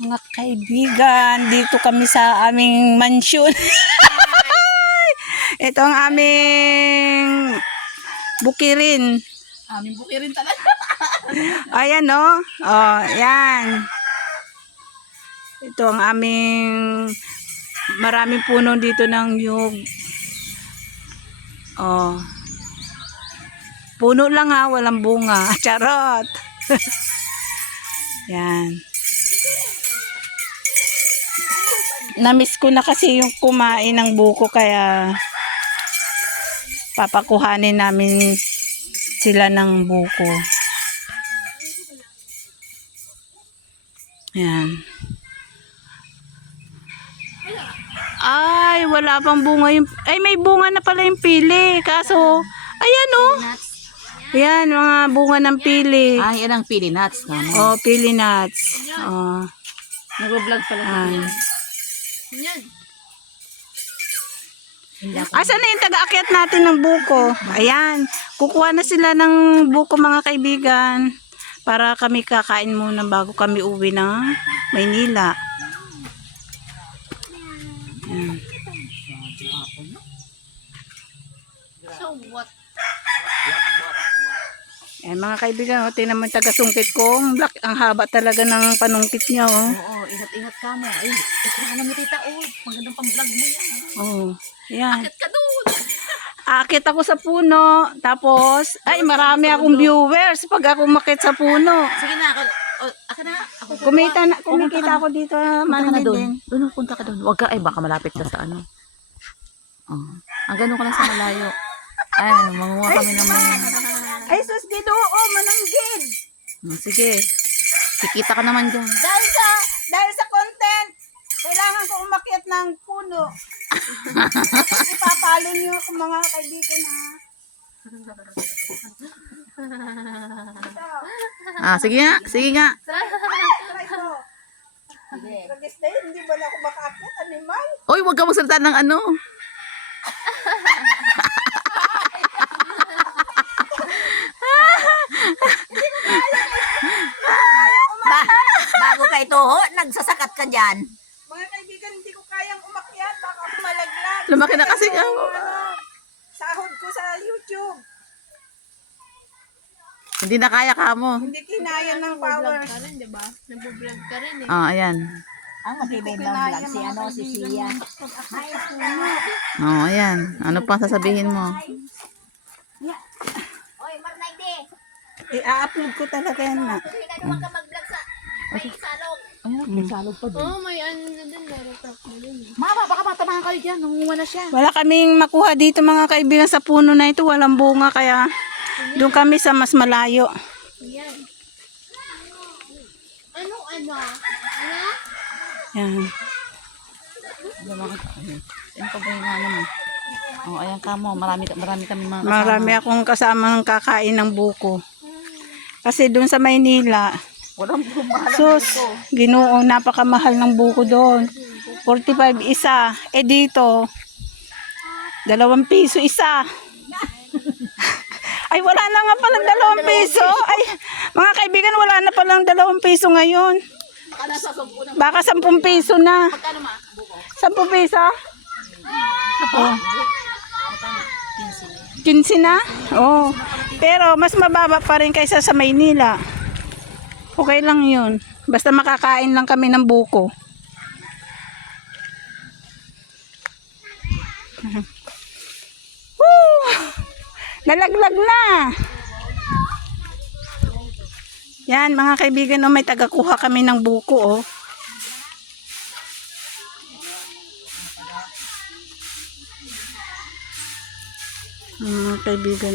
Mga kaibigan, dito kami sa aming mansyon. Ito ang aming bukirin. Aming bukirin talaga. Ayan, no? Oh, yan. Ito ang aming maraming puno dito ng nyug. Oh. Puno lang ha, walang bunga. Charot. Yan. Namiss ko na kasi yung kumain ng buko kaya papakuhanin namin sila ng buko. Yan. Ay, wala pang bunga yung... Ay, may bunga na pala yung pili. Kaso, ayan oh. Ayan, mga bunga ng pili. Ay, yan ang pili nuts. Oh, pili nuts. Oh. Nag-vlog pala. Ayan. Yan. Asan na yung taga-akyat natin ng buko? Ayan. Kukuha na sila ng buko mga kaibigan. Para kami kakain muna bago kami uwi ng Maynila. Ayan. So what? Ayan mga kaibigan, tingnan mo yung taga-sungkit ko. Ang haba talaga ng panungkit niya. Oh. Oo, ingat-ingat ka mo. Ay, ikrahan mo tita. Oh, magandang pang-vlog mo yan. Oh. Ayan. Akit ka doon. Akit ako sa puno. Tapos, ay marami akong viewers pag ako makit sa puno. Sige na, akin na. Ako Kumikita ako dito. Punta ka na doon. Din. Doon, punta ka doon. Huwag ka, ay baka malapit ka sa ano. Oh. Ang ganun ka lang sa malayo. Ay, manguha kami ng mga... Ay sus, Ginoo, mananggid. Sige. Kikita ka naman dyan. Dahil sa content, kailangan ko umakyat ng puno. Ipapalo niyo ako mga kaibigan ha. Sige nga, sige nga. Try ko. Ragis na yun, hindi ba na ako makaakyat, animal? Oy, huwag ka magsalita ng ano. Bago kay Toho, nagsasakat ka dyan. Mga kaibigan, hindi ko kayang umakyat, baka ako malaglag. Lumaki na kasi ka. Sahod ko sa YouTube. Hindi na kaya ka mo. Hindi kinaya ng powers. Ayan. Ang matibay daw vlog si ano, si Sia. Ayan. Ano pa sasabihin mo? Oy, Marnayde, I-upload ko talaga yan na. huwag ka mag-vlog sa may salog. May salog pa doon. May ano na din, meron truck na din. Mama, baka matamahan kayo dyan. Nangunga na siya. Wala kaming makuha dito mga kaibigan sa puno na ito. Walang bunga kaya doon kami sa mas malayo. Yan. Ano? Yan. Yan pa ba yung ano mo? Ayan ka mo. Marami kami mga kasama. Marami akong kasamang kakain ng buko. Kasi doon sa Maynila, Walang bumahal. sus, Ginoo, napakamahal ng buko doon. 45 isa. Dito, 2 piso isa. Ay, wala na nga palang 2 piso. Ay, mga kaibigan, wala na palang 2 piso ngayon. Baka 10 piso na. 10 piso? Oh. 15 na? Oh. Pero mas mababa pa rin kaysa sa Maynila. Okay lang yun. Basta makakain lang kami ng buko. Woo! Nalaglag na. Yan mga kaibigan, may tagakuha kami ng buko. Mga kaibigan,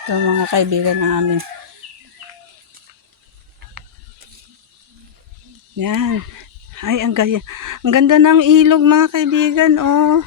Ito mga kaibigan namin. Yan. Ay, ang ganda ng ilog mga kaibigan, oh.